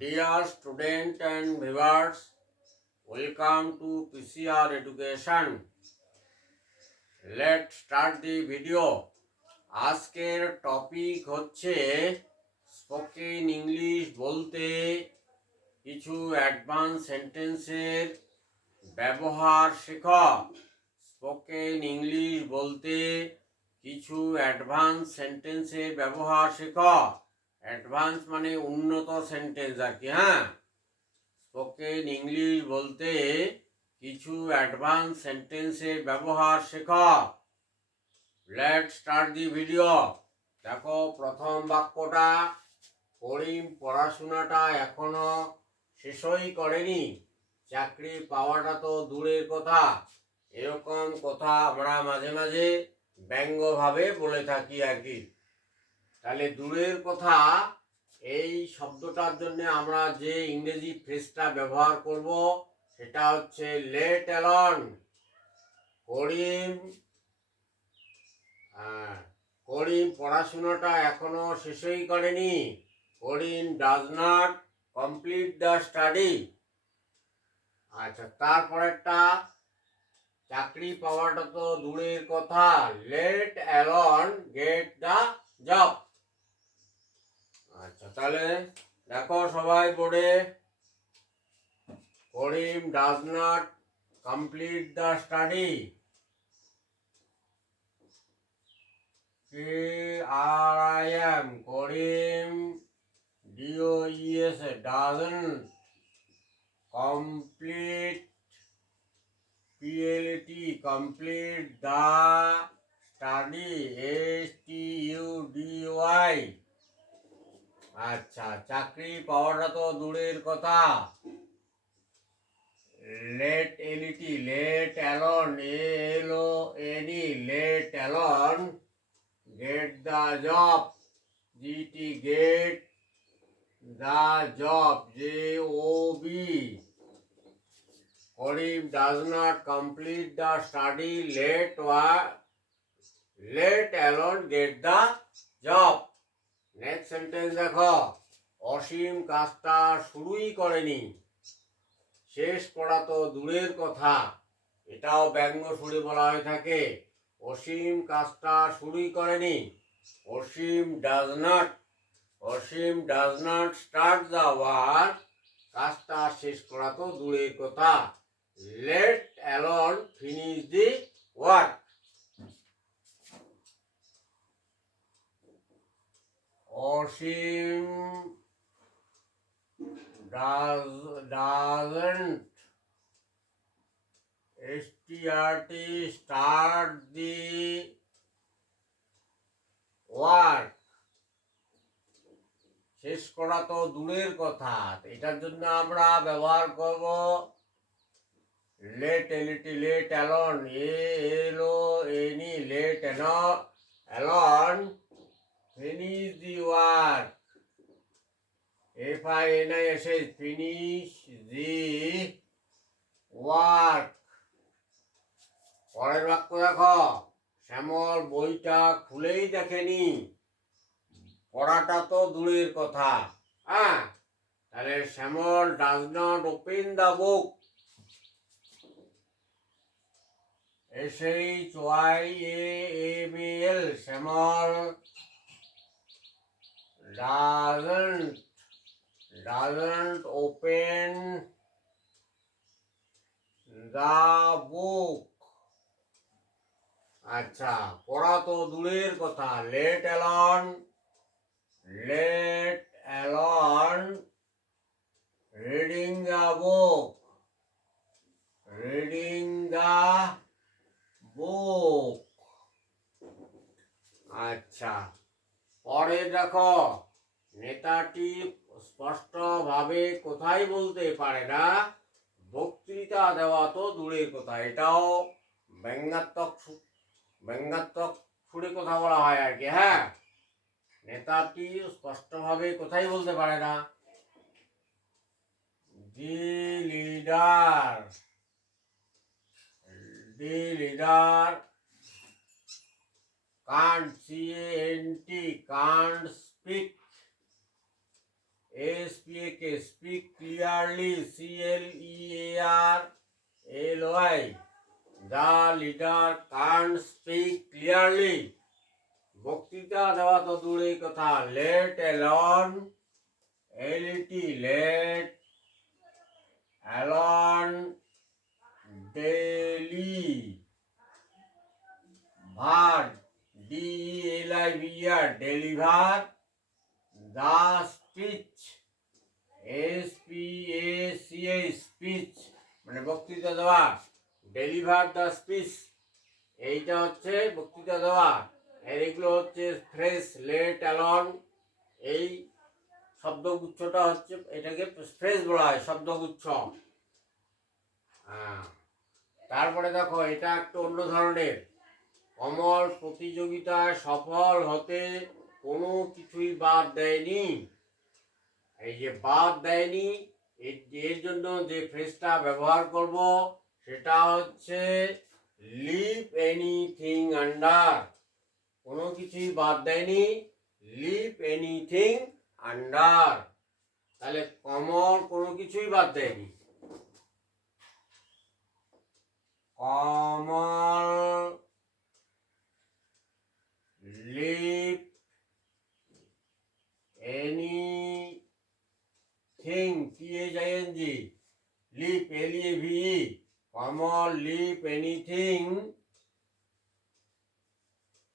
Dear student and viewers, welcome to PCR Education. Let's start the video. আজকের topic হচ্ছে spoken English বলতে কিছু advance সেন্টেন্সের ব্যবহার শেখা স্পোকেন ইংলিশ বলতে কিছু অ্যাডভান্স সেন্টেন্সের ব্যবহার শেখা অ্যাডভান্স মানে উন্নত সেন্টেন্স আর কি হ্যাঁ? স্পোকেন ইংলিশ বলতে কিছু অ্যাডভান্স সেন্টেন্সের ব্যবহার শেখা। লেট স্টার্ট দি ভিডিও দেখো, প্রথম বাক্যটা, করিম পড়াশোনাটা এখনও শেষই করেনি। চাকরি পাওয়াটা তো দূরের কথা। এরকম কথা আমরা মাঝে মাঝে ব্যঙ্গভাবে বলে থাকি আর কি। তাহলে দূরের কথা এই শব্দটার জন্য আমরা যে ইংরেজি ফ্রেজটা ব্যবহার করব সেটা হচ্ছে লেট অ্যালন করিম আহ, করিম পড়াশোনাটা এখনও শেষই করেনি Karim does not complete the study আচ্ছা তারপরেরটা চাকরি পাওয়াটা তো দূরের কথা let alone get the job তাহলে দেখো সবাই বোর্ডে Karim does not complete the study R I am Karim D O doesn't P L T complete complete study S T U D Y Y আচ্ছা চাকরি পাওয়াটা তো দূরের কথা। Let L E T let alone L O N E let alone get the job G T get the job J O B Karim does not complete the study let wa- let alone get the job. Next sentence দেখো। অসীম কাজটা শুরুই করেনি। শেষ করা তো দূরের কথা। এটাও ব্যঙ্গ সুরে বলা হয়ে থাকে। অসীম কাজটা শুরুই করেনি। Asim does not Asim does not start the work কাজটা শেষ করা তো দূরের কথা। Let alone finish the work. Osim does doesn't STRT start the work. শেষ করা তো দূরের কথা, এটার জন্য আমরা ব্যবহার করব let L E T, let alone, A L O N E let alone finish the work F I N I S S finish the work পরের বাক্য দেখো। শ্যামল বইটা খুলেই দেখেনি। পড়াটা তো দূরের কথা। হ্যাঁ তাহলে Shyamal does not open the book S H Y A M L Shyamal doesn't doesn't open the book আচ্ছা পড়া তো দূরের কথা let alone let alone reading the book reading the book আচ্ছা পরে দেখো নেতাটি স্পষ্টভাবে কোথায় বলতে পারে না? বক্তৃতা দেওয়া তো দূরের কথা, এটাও ব্যঙ্গাত্মক ব্যঙ্গাত্মক সুরে কথা বলা হয় আর কি হ্যাঁ? নেতাটি স্পষ্টভাবে কোথায় বলতে পারে না? The leader the leader can't C A N T can't speak S P A K speak clearly C L E A R L Y the leader can speak clearly. বক্তৃতা দেওয়া তো দূরের কথা, let alone L T let alone deliver speech S P A C A speech মানে বক্তৃতা দেওয়া deliver the speech এইটা হচ্ছে বক্তৃতা দেওয়া, আর এগুলো হচ্ছে ফ্রেশ লেট অ্যালন এই শব্দগুচ্ছটা হচ্ছে, এটাকে ফ্রেশ বলা হয়, শব্দগুচ্ছ। হ্যাঁ তারপরে দেখো, এটা একটু অন্য ধরনের। কমল প্রতিযোগিতায় সফল হতে কোনো কিছুই বাদ দেয়নি। এই যে বাদ দেয়নি, এর জন্য যে ফ্রেজটা ব্যবহার করব, সেটা হচ্ছে লিভ এনিথিং আন্ডার। কোনো কিছুই বাদ দেয়নি লিভ এনিথিং আন্ডার। তাহলে কমল কোনো কিছুই বাদ দেয়নি। Kamal leave anything T H I N G leave L E V Kamal leave anything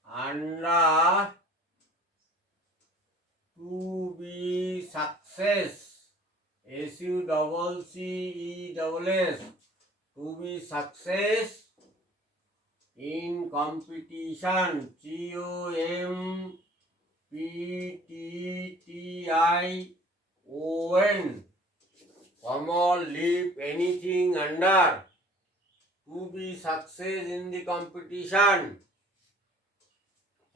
under to be success S U double C E double S to be success in competition G O M P T T I O N come on leave anything under to be success in the competition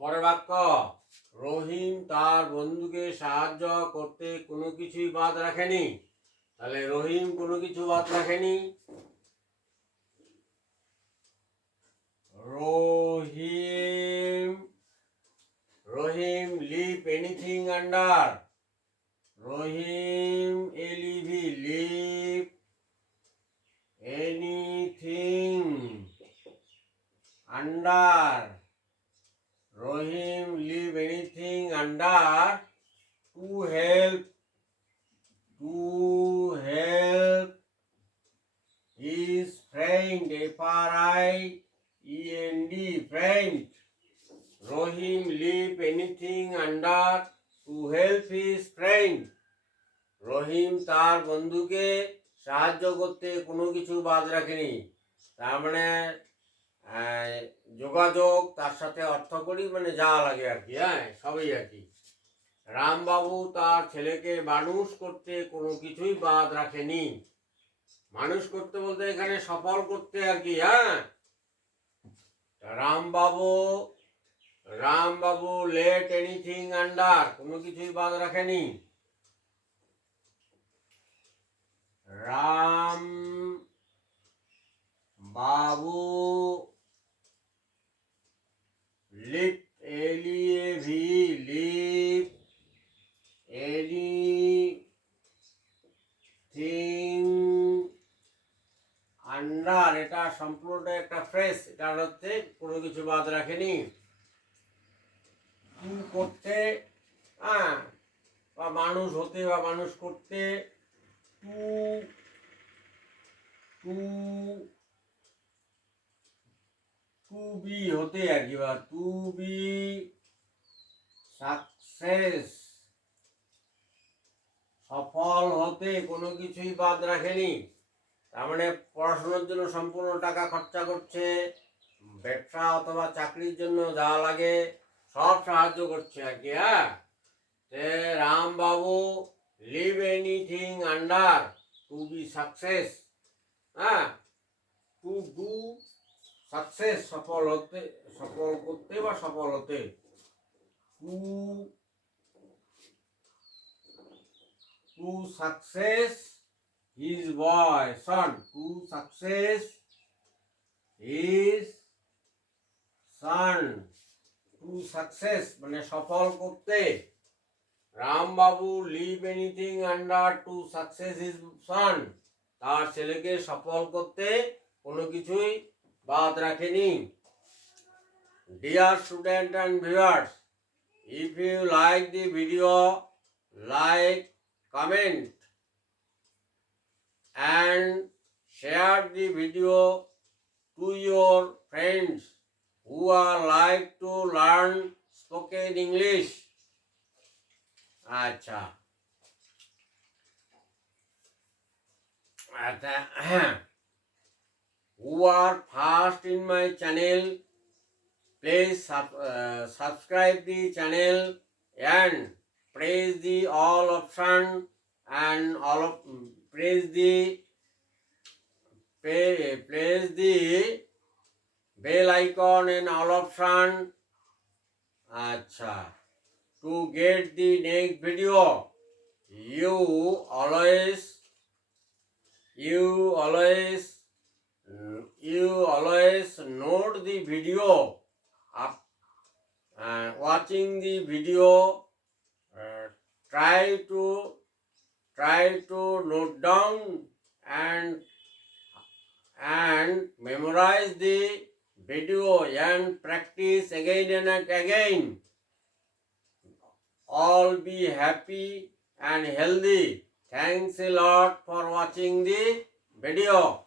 পরের বাক্য রহিম তার বন্ধুকে সাহায্য করতে কোনো কিছুই বাদ রাখেনি তাহলে রহিম কোনো কিছু বাদ রাখেনি Rohim. Rohim leave anything under. Rohim L-E-V leave anything under. Rohim leave anything under to help to help his friend F-R-I E-N-D, friend. Rohim leave anything under to help his friend. রহিম তার বন্ধুকে সাহায্য করতে কোনো কিছু বাদ রাখেনি তার মানে যোগাযোগ তার সাথে অর্থ করি মানে যা লাগে আর কি হ্যাঁ সবই আর কি রামবাবু তার ছেলেকে মানুষ করতে কোনো কিছুই বাদ রাখেনি মানুষ করতে বলতে এখানে সফল করতে আর কি হ্যাঁ Rambabu Rambabu let anything under কোনো কিছুই বাদ রাখেনি। Ram Babu leave L E V leave anything under এটা সম্পূর্ণটা একটা ফ্রেশ এটা হচ্ছে কোনো কিছু বাদ রাখেনি। করতে হ্যাঁ বা মানুষ হতে বা মানুষ করতে, টু টু টু বি হতে আর কি, বা টু বি সাকসেস সফল হতে কোনো কিছুই বাদ রাখেনি। তার মানে পড়াশোনার জন্য সম্পূর্ণ টাকা খরচা করছে, ব্যবসা অথবা চাকরির জন্য যা লাগে সব সাহায্য করছে আর কি হ্যাঁ? Rambabu leave anything under to be success হ্যাঁ? টু ডু সাকসেস সফল হতে, সফল করতে বা সফল হতে to to success his boy, son, to success. His son, to success মানে সফল করতে। Ram Babu leave anything under to success his son তার ছেলেকে সফল করতে কোনো কিছুই বাদ রাখেনি। Dear student and viewers if you like the video like comment and share the video to your friends who are like to learn spoken English. আচ্ছা আচ্ছা who are first in my channel please sub- uh, subscribe the channel and press the all option and all of press the press the bell icon in all option acha. To get the next video you always you always you always note the video up uh, watching the video uh, try to try to note down and and memorize the video and practice again and again. All be happy and healthy. Thanks a lot for watching the video